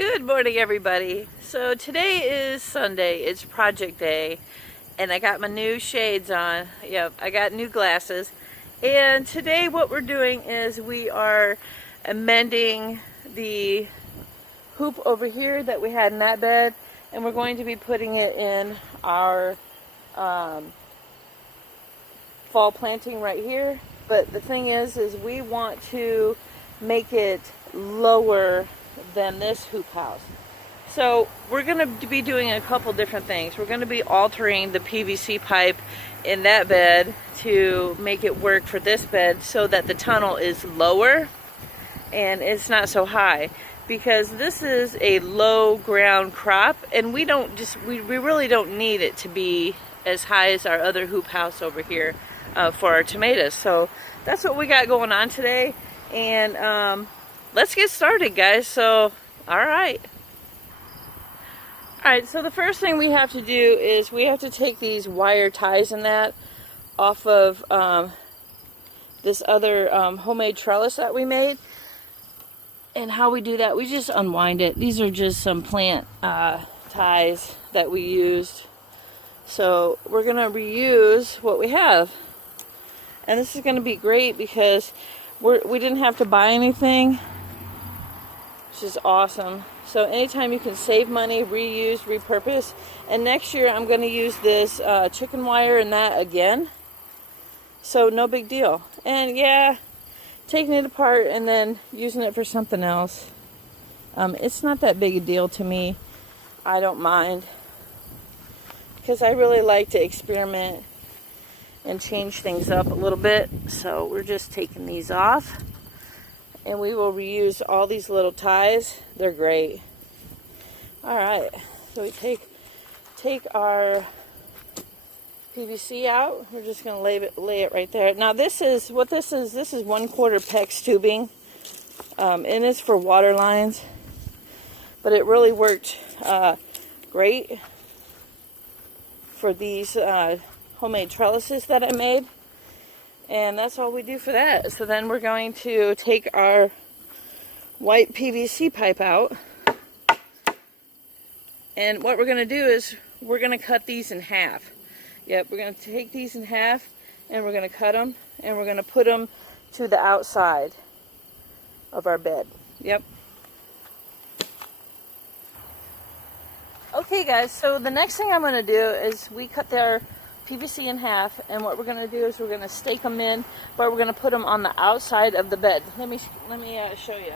Good morning, everybody. So today is Sunday. It's project day, and I got my new shades on. Yep, I got new glasses. And today what we're doing is we are amending the hoop over here that we had in that bed, and we're going to be putting it in our fall planting right here. But the thing is we want to make it lower than this hoop house. So we're going to be doing a couple different things. We're going to be altering the PVC pipe in that bed to make it work for this bed so that the tunnel is lower and it's not so high, because this is a low ground crop and we really don't need it to be as high as our other hoop house over here for our tomatoes. So that's what we got going on today, and let's get started, guys. So alright, so the first thing we have to do is we have to take these wire ties and that off of this other homemade trellis that we made. And how we do that, we just unwind it. These are just some plant ties that we used. So we're going to reuse what we have. And this is going to be great because we didn't have to buy anything, which is awesome. So anytime you can save money, reuse, repurpose. And next year I'm going to use this chicken wire and that again. So no big deal. And yeah, taking it apart and then using it for something else, it's not that big a deal to me. I don't mind, because I really like to experiment and change things up a little bit. So we're just taking these off, and we will reuse all these little ties. They're great. Alright, so we take our PVC out. We're just going to lay it right there. Now this is 1/4 PEX tubing, and it's for water lines, but it really worked great for these homemade trellises that I made. And that's all we do for that. So then we're going to take our white PVC pipe out, and what we're going to do is we're going to cut these in half. Yep, we're going to take these in half and we're going to cut them, and we're going to put them to the outside of our bed. Yep. Okay guys, so the next thing I'm going to do is we cut their PVC in half, and what we're going to do is we're going to stake them in, but we're going to put them on the outside of the bed. Let me show you.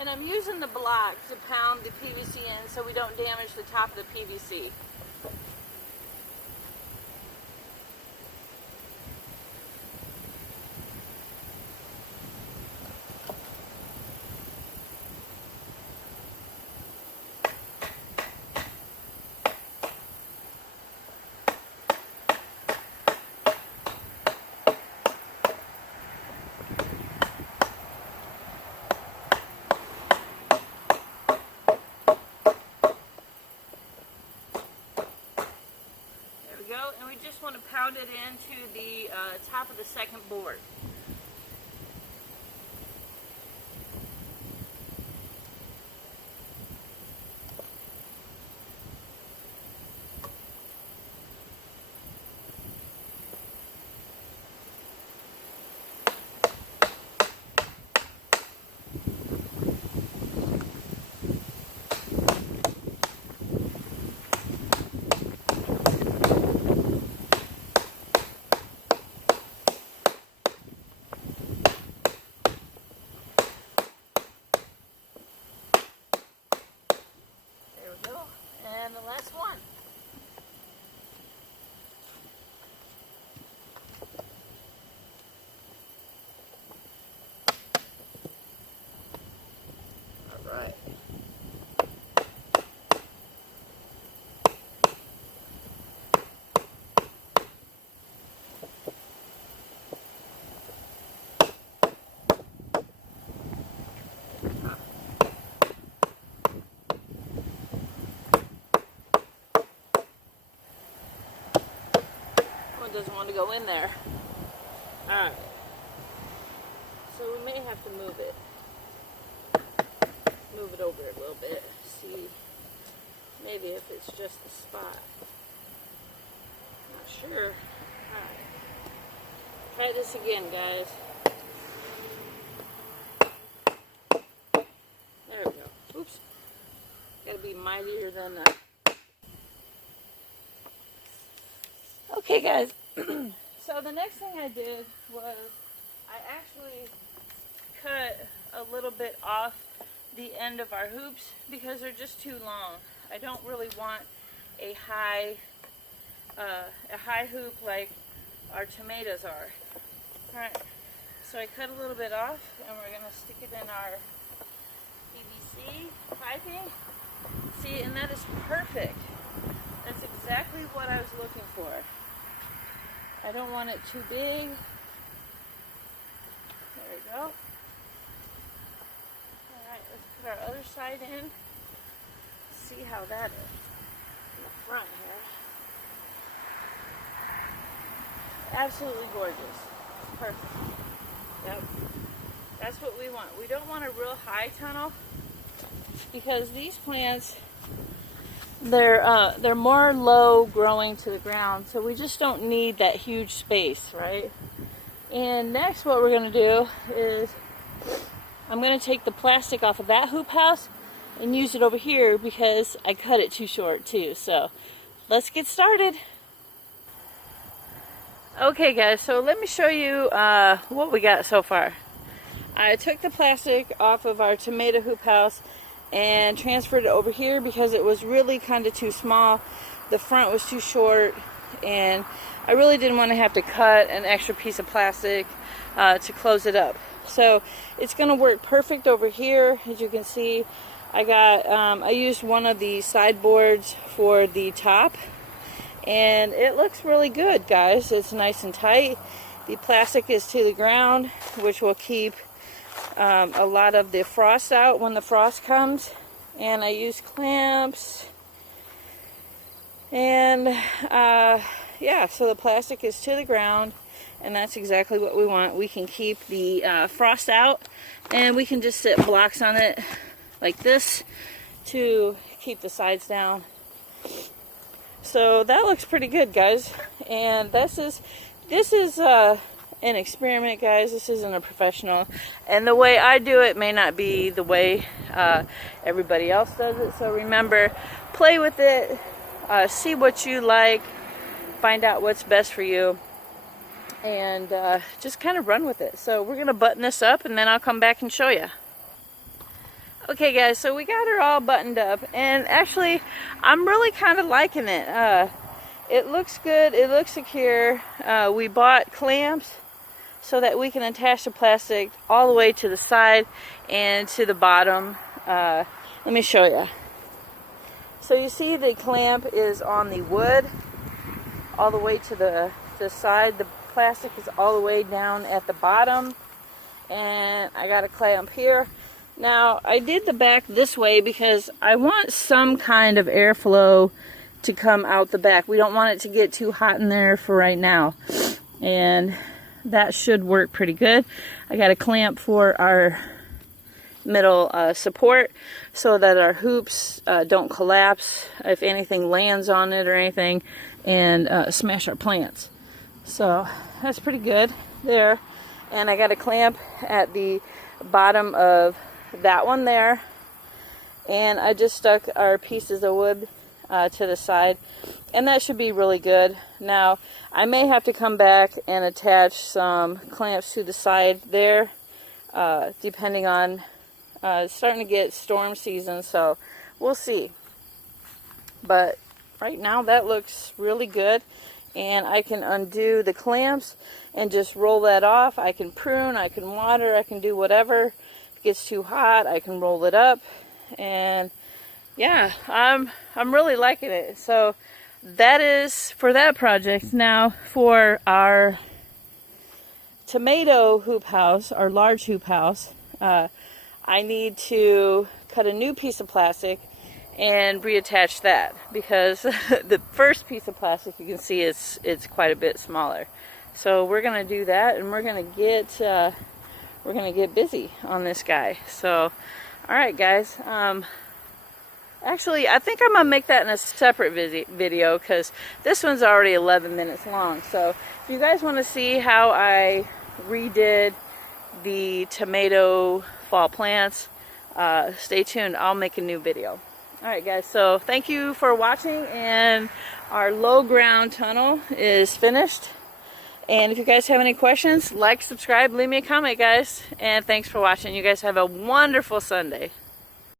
And I'm using the block to pound the PVC in so we don't damage the top of the PVC. And we just want to pound it into the top of the second board. Alright. One doesn't want to go in there. Alright. So we may have to move it. Move it over a little bit. See, maybe if it's just the spot. Not sure. Alright. Try this again, guys. There we go. Oops. Gotta be mightier than that. Okay, guys. So the next thing I did was I actually cut a little bit off the end of our hoops because they're just too long. I don't really want a high hoop like our tomatoes are. Alright, so I cut a little bit off and we're going to stick it in our PVC piping. See, and that is perfect. That's exactly what I was looking for. I don't want it too big. There we go. Alright, let's put our other side in. See how that is in the front here. Absolutely gorgeous. Perfect. Yep. That's what we want. We don't want a real high tunnel because these plants, they're more low growing to the ground, so we just don't need that huge space, right? And next what we're going to do is I'm going to take the plastic off of that hoop house and use it over here because I cut it too short too. So let's get started. Okay guys, so let me show you what we got so far. I took the plastic off of our tomato hoop house and transferred it over here because it was really kind of too small. The front was too short and I really didn't want to have to cut an extra piece of plastic to close it up. So it's going to work perfect over here. As you can see, I used one of the sideboards for the top and it looks really good, guys. It's nice and tight. The plastic is to the ground, which will keep a lot of the frost out when the frost comes. And I used clamps and yeah, so the plastic is to the ground and that's exactly what we want. We can keep the frost out and we can just sit blocks on it like this to keep the sides down. So that looks pretty good, guys. And this is an experiment, guys. This isn't a professional, and the way I do it may not be the way everybody else does it. So remember, play with it, see what you like, find out what's best for you, and just kind of run with it. So we're gonna button this up and then I'll come back and show you. Okay guys, so we got her all buttoned up and actually I'm really kind of liking it. It looks good, it looks secure. We bought clamps so that we can attach the plastic all the way to the side and to the bottom. Let me show you. So you see the clamp is on the wood all the way to the side. The plastic is all the way down at the bottom, and I got a clamp here. Now I did the back this way because I want some kind of airflow to come out the back. We don't want it to get too hot in there for right now, and that should work pretty good. I got a clamp for our middle support so that our hoops don't collapse if anything lands on it or anything and smash our plants. So that's pretty good there. And I got a clamp at the bottom of that one there, and I just stuck our pieces of wood to the side, and that should be really good. Now I may have to come back and attach some clamps to the side there, depending on it's starting to get storm season, so we'll see. But right now that looks really good, and I can undo the clamps and just roll that off. I can prune, I can water, I can do whatever. If it gets too hot, I can roll it up and yeah, I'm really liking it. So that is for that project. Now for our tomato hoop house, our large hoop house, I need to cut a new piece of plastic and reattach that, because the first piece of plastic, you can see it's quite a bit smaller. So we're gonna do that, and we're gonna get busy on this guy. So all right, guys. Actually, I think I'm gonna make that in a separate video, because this one's already 11 minutes long. So if you guys want to see how I redid the tomato fall plants, stay tuned. I'll make a new video. Alright guys, so thank you for watching, and our low ground tunnel is finished. And if you guys have any questions, like, subscribe, leave me a comment, guys. And thanks for watching. You guys have a wonderful Sunday.